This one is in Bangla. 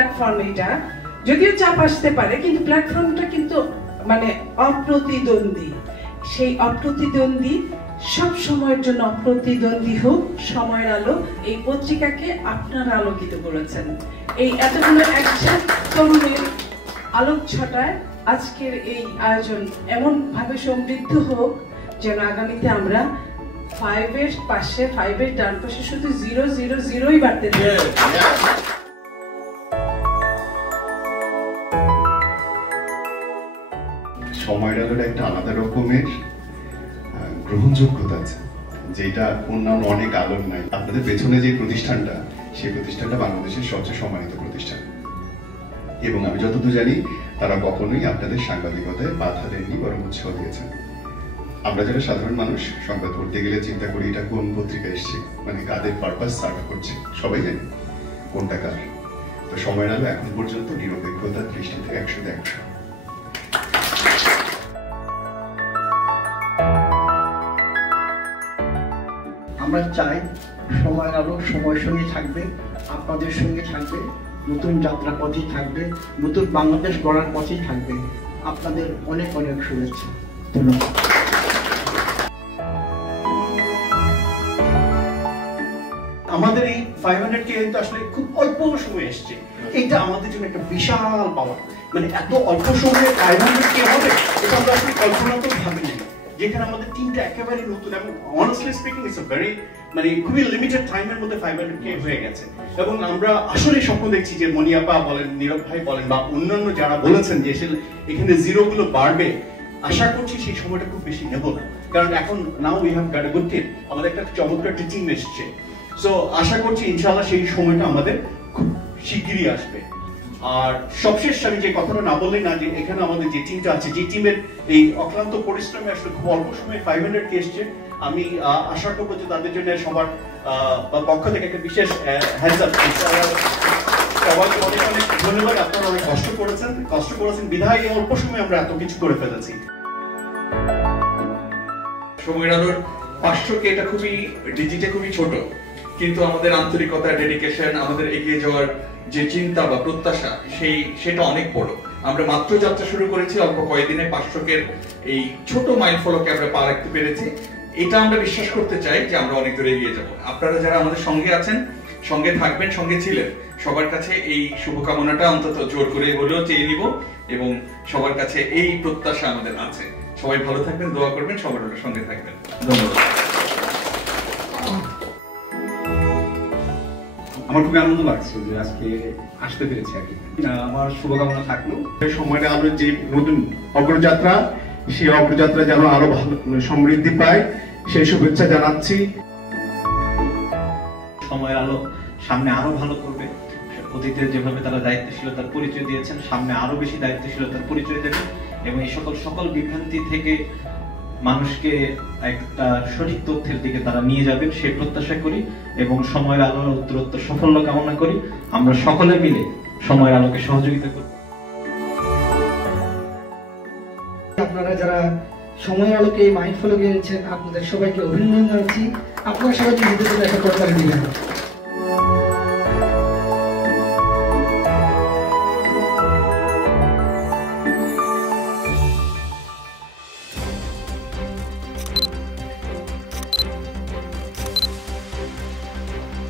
প্ল্যাটফর্ম এটা, যদিও চাপ আসতে পারে কিন্তু প্ল্যাটফর্মটা কিন্তু মানে অপ্রতিদ্বন্দ্বী। সেই অপ্রতিদ্বন্দ্বী সব সময়ের জন্য অপ্রতিদ্বন্দ্বী হোক সময়ের আলো। এই পত্রিকাকে আপনারা আলোকিত করেছেন। এই এতগুলো একসাথে তরুণের আলোক ছটায় আজকের এই আয়োজন এমন ভাবে সমৃদ্ধ হোক যেন আগামীতে আমরা 5-এর পাশে 5-এর ডান পাশে শুধু 0-0-0ই বাড়তে থাকবে। সময়ের আলোর একটা আলাদা রকমের গ্রহণযোগ্যতা আছে, যেটা অন্যান্য অনেক আলোর নাই। আপনাদের পেছনে যে প্রতিষ্ঠানটা, সেই প্রতিষ্ঠানটা বাংলাদেশের সবচেয়ে সম্মানিত প্রতিষ্ঠান, এবং আমি যতদূর জানি তারা কখনোই আপনাদের সাংবাদিকতায় বাধা দেননি, বরং উৎসাহ দিয়েছেন। আমরা যারা সাধারণ মানুষ সংবাদ পড়তে গেলে চিন্তা করি এটা কোন পত্রিকা এসছে, মানে কাদের পারপাস সার্ভ করছে, সবাই জানি কোনটা কার। তো সময়ের আলো এখন পর্যন্ত নিরপেক্ষতার দৃষ্টিতে 100-তে 100। আমরা চাই সময়ের আলো সময়ের সঙ্গে থাকবে, আপনাদের সঙ্গে থাকবে, নতুন যাত্রা পথেই থাকবে, নতুন বাংলাদেশ গড়ার পথেই থাকবে। আপনাদের অনেক অনেক শুভেচ্ছা, ধন্যবাদ। আমাদের এই 500K তো আসলে খুব অল্প সময় এসছে, এটা আমাদের জন্য একটা বিশাল পাওয়া। মানে এত অল্প সময়ে 500K হবে এটা আমরা আসলে কল্পনা তো ভাবিনি, যেখানে আমাদের টিমটা একেবারে নতুন, এবং honestly speaking it's a very মানে খুবই লিমিটেড টাইমের মধ্যে 500K হয়ে গেছে। এবং আমরা আসলে স্বপ্ন দেখছি যে মনিয়াপা বলেন, নীরব ভাই বলেন, বা অন্যান্য যারা বলেছেন যে এখানে জিরোগুলো বাড়বে, আশা করছি সেই সময়টা খুব বেশি নেব না, কারণ এখন now we have got a good team, আমাদের একটা চমৎকার টিম এসছে। সো আশা করছি ইনশাআল্লাহ সেই সময়টা আমাদের খুব শিগগিরই আসবে। আর সবশেষ আমি যে কথাটা না বললেই না, যে এখানে আমাদের যে টিমটা আছে, যে টিমের এই অক্লান্ত পরিশ্রমে আসলে খুব অল্প সময়ে 500K এসছে, আমি আশা করবো যে তাদের জন্য সবার পক্ষ থেকে একটা বিশেষ হ্যান্ডস আপ। সবাইকে অনেক অনেক ধন্যবাদ, আপনারা অনেক কষ্ট করেছেন বিধায় এই অল্প সময়ে আমরা এত কিছু করে ফেলেছি। সময়ের আলোর 500K এটা খুবই ডিজিটে খুবই ছোট, কিন্তু আমাদের আন্তরিকতা, ডেডিকেশন, আমাদের এগিয়ে যাওয়ার যে চিন্তা বা প্রত্যাশা সেটা অনেক বড়। আমরা মাত্র যাত্রা শুরু করেছি, অল্প কয়েকদিনে 500K এই ছোট মাইল ফলকে আমরা পা রাখতে পেরেছি। এটা আমরা বিশ্বাস করতে চাই যে আমরা অনেক দূরে এগিয়ে যাব। আপনারা যারা আমাদের সঙ্গে আছেন, সঙ্গে থাকবেন, সঙ্গে ছিলেন, সবার কাছে এই শুভকামনাটা অন্তত জোর করে হলেও চেয়ে নিব, এবং সবার কাছে এই প্রত্যাশা আমাদের আছে। সবাই ভালো থাকবেন, দোয়া করবেন, সবার সঙ্গে থাকবেন। ধন্যবাদ। আমার খুবই আনন্দ লাগছে যে আজকে আসতে পেরেছি আর কি। আমার শুভকামনা থাকলো সময়ের আলোর যে নতুন অগ্রযাত্রা, সেই অগ্রযাত্রা যেন আরো ভালো সমৃদ্ধি পায়, সেই শুভেচ্ছা জানাচ্ছি। সময়ের আলো সামনে আরো ভালো করবে। অতীতে যেভাবে তারা দায়িত্বশীলতার পরিচয় দিয়েছেন, সামনে আরো বেশি দায়িত্বশীলতার পরিচয় দেবেন, এবং এই সকল বিভ্রান্তি থেকে মানুষকে একটা সঠিক তথ্যের দিকে তারা নিয়ে যাবেন সেই প্রত্যাশা করি, এবং সময়ের আলোর উত্তরোত্তর সাফল্য কামনা করি। আমরা সকলে মিলে সময়ের আলোকে সহযোগিতা করব। আপনারা যারা সময়ের আলোকে মাইন্ডফুল গিয়েছেন, আপনাদের সবাইকে অভিনন্দন জানাচ্ছি। আপনারা সবাই ভিডিওতে দেখা করতে দিবেন।